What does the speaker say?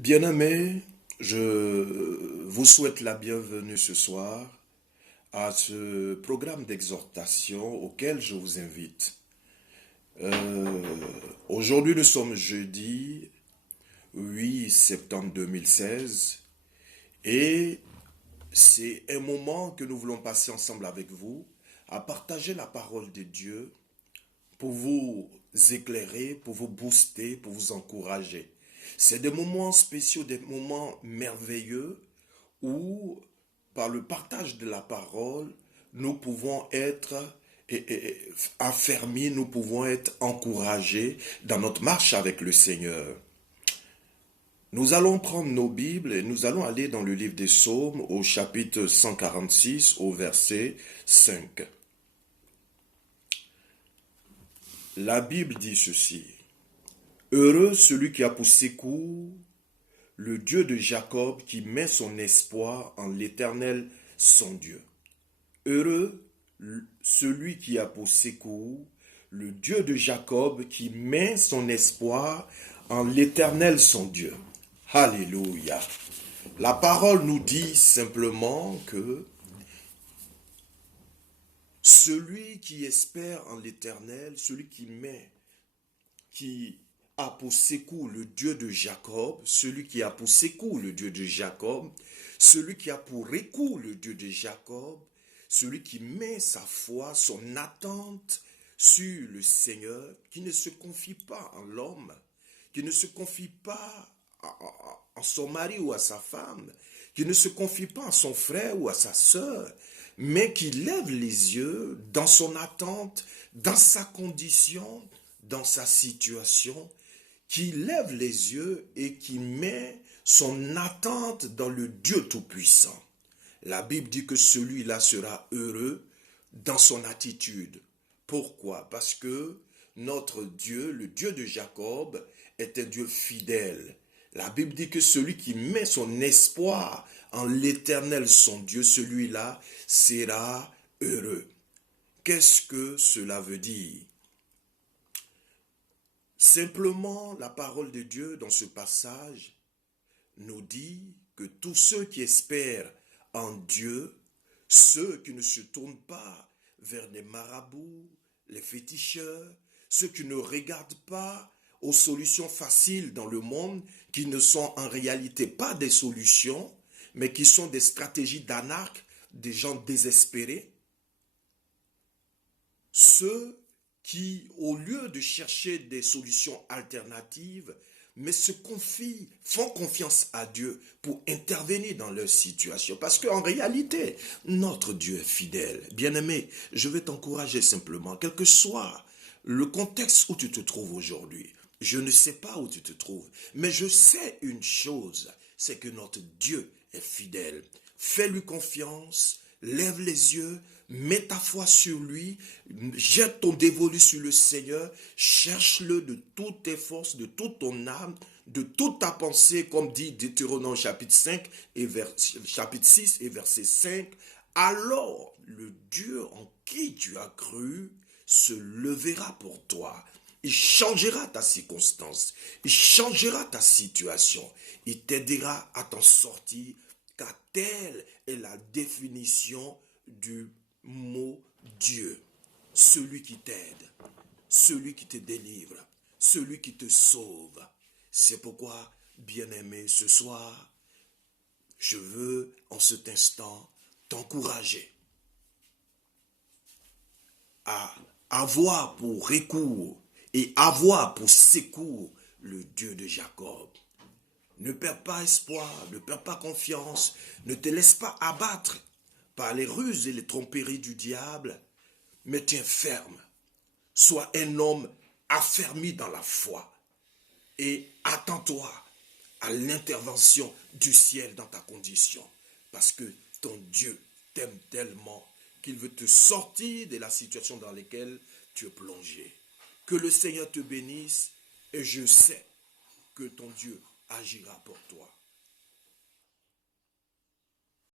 Bien-aimés, je vous souhaite la bienvenue ce soir à ce programme d'exhortation auquel je vous invite. Euh, Aujourd'hui, nous sommes jeudi 8 septembre 2016 et c'est un moment que nous voulons passer ensemble avec vous à partager la parole de Dieu pour vous éclairer, pour vous booster, pour vous encourager. C'est des moments spéciaux, des moments merveilleux où, par le partage de la parole, nous pouvons être affermis, nous pouvons être encouragés dans notre marche avec le Seigneur. Nous allons prendre nos Bibles et nous allons aller dans le livre des Psaumes au chapitre 146 au verset 5. La Bible dit ceci. Heureux celui qui a pour secours le Dieu de Jacob qui met son espoir en l'Éternel son Dieu. Heureux celui qui a pour secours le Dieu de Jacob qui met son espoir en l'Éternel son Dieu. Alléluia. La parole nous dit simplement que celui qui espère en l'Éternel, celui qui a pour secours le Dieu de Jacob, celui qui a pour secours le Dieu de Jacob, celui qui a pour recours le Dieu de Jacob, celui qui met sa foi, son attente sur le Seigneur, qui ne se confie pas en l'homme, qui ne se confie pas en son mari ou à sa femme, qui ne se confie pas à son frère ou à sa sœur, mais qui lève les yeux dans son attente, dans sa condition, dans sa situation, qui lève les yeux et qui met son attente dans le Dieu Tout-Puissant. La Bible dit que celui-là sera heureux dans son attitude. Pourquoi? Parce que notre Dieu, le Dieu de Jacob, est un Dieu fidèle. La Bible dit que celui qui met son espoir en l'Éternel, son Dieu, celui-là sera heureux. Qu'est-ce que cela veut dire? Simplement, la parole de Dieu dans ce passage nous dit que tous ceux qui espèrent en Dieu, ceux qui ne se tournent pas vers les marabouts, les féticheurs, ceux qui ne regardent pas aux solutions faciles dans le monde, qui ne sont en réalité pas des solutions, mais qui sont des stratégies d'anarques, des gens désespérés, ceux qui, au lieu de chercher des solutions alternatives, mais font confiance à Dieu pour intervenir dans leur situation. Parce qu'en réalité, notre Dieu est fidèle. Bien-aimé, je vais t'encourager simplement, quel que soit le contexte où tu te trouves aujourd'hui. Je ne sais pas où tu te trouves, mais je sais une chose, c'est que notre Dieu est fidèle. Fais-lui confiance, lève les yeux, mets ta foi sur lui, jette ton dévolu sur le Seigneur, cherche-le de toutes tes forces, de toute ton âme, de toute ta pensée, comme dit Deutéronome chapitre 6 et verset 5. Alors le Dieu en qui tu as cru se lèvera pour toi. Il changera ta circonstance, il changera ta situation, il t'aidera à t'en sortir, car telle est la définition du mot Dieu. Celui qui t'aide, celui qui te délivre, celui qui te sauve. C'est pourquoi, bien-aimé, ce soir, je veux en cet instant t'encourager à avoir pour recours et avoir pour secours le Dieu de Jacob. Ne perds pas espoir, ne perds pas confiance, ne te laisse pas abattre par les ruses et les tromperies du diable, mais tiens ferme. Sois un homme affermi dans la foi et attends-toi à l'intervention du ciel dans ta condition, parce que ton Dieu t'aime tellement qu'il veut te sortir de la situation dans laquelle tu es plongé. Que le Seigneur te bénisse et je sais que ton Dieu agira pour toi.